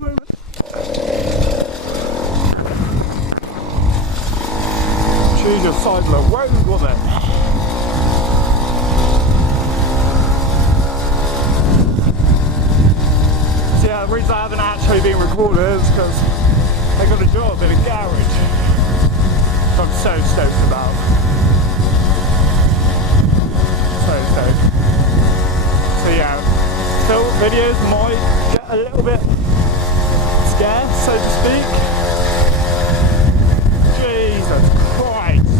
the moment. Change your side of the road, was it? So yeah, the reason I haven't actually been recording is because I got a job in a garage. I'm so stoked about. So stoked. So yeah, still videos might get a little bit scarce, so to speak. Jesus Christ.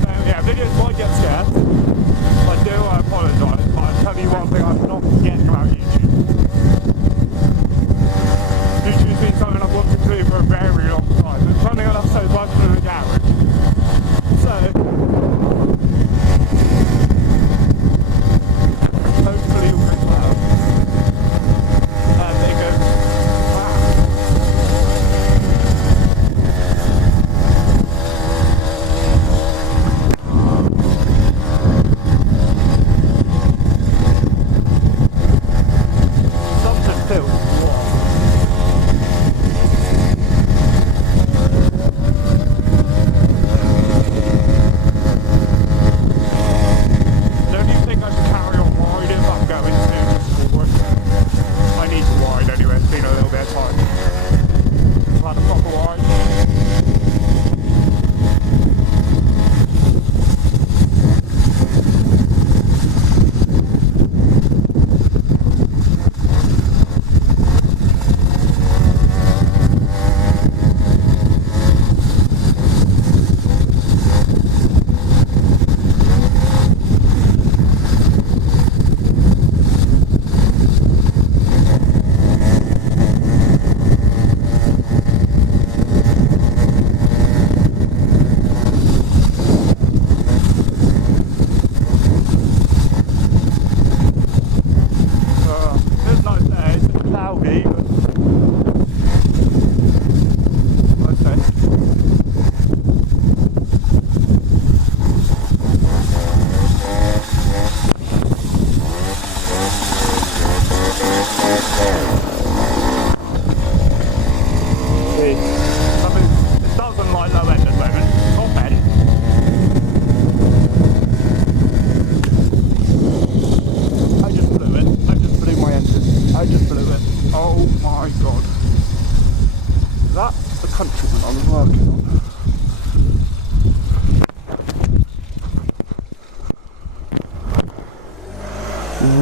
So yeah, videos might get scarce. If I do, I apologise, but I'll tell you one thing, I'm not forgetting about YouTube. YouTube's been something I've wanted to do for a very long time. And funny enough, so working in a garage. So hopefully all goes well. And they go, wow. Something feels wrong.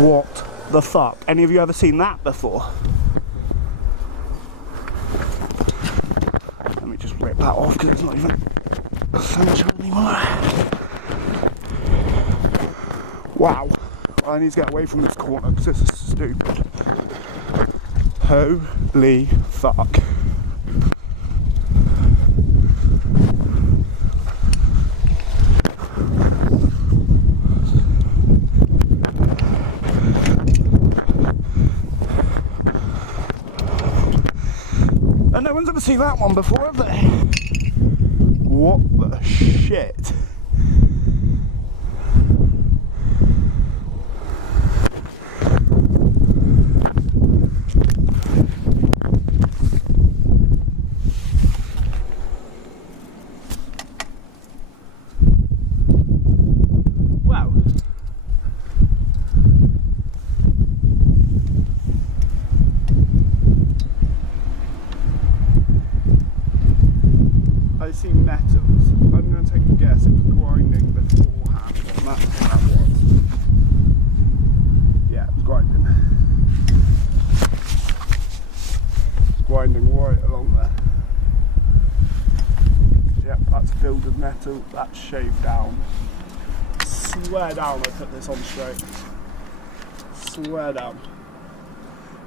What the fuck? Any of you ever seen that before? Let me just rip that off because it's not even essential anymore. Wow. I need to get away from this corner because this is stupid. Holy fuck. And no one's ever seen that one before, have they? What the shit? I see metals. I'm going to take a guess. It was grinding beforehand. And that's what that was. Yeah, it was grinding. It's grinding right along there. Yep, that's filled with metal. That's shaved down. Swear down I put this on straight. Swear down.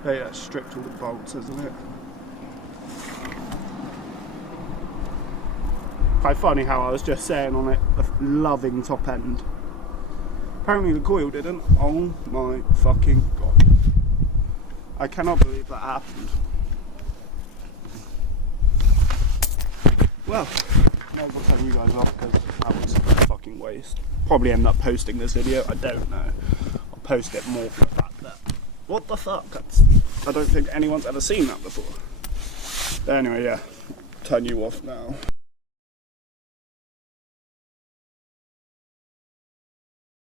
Hey, that's stripped all the bolts, isn't it? Quite funny how I was just saying on it, the loving top end. Apparently the coil didn't. Oh my fucking god. I cannot believe that happened. Well, might as well turn you guys off because that was a fucking waste. Probably end up posting this video, I don't know. I'll post it more for the fact that What the fuck? I don't think anyone's ever seen that before. But anyway, yeah, turn you off now.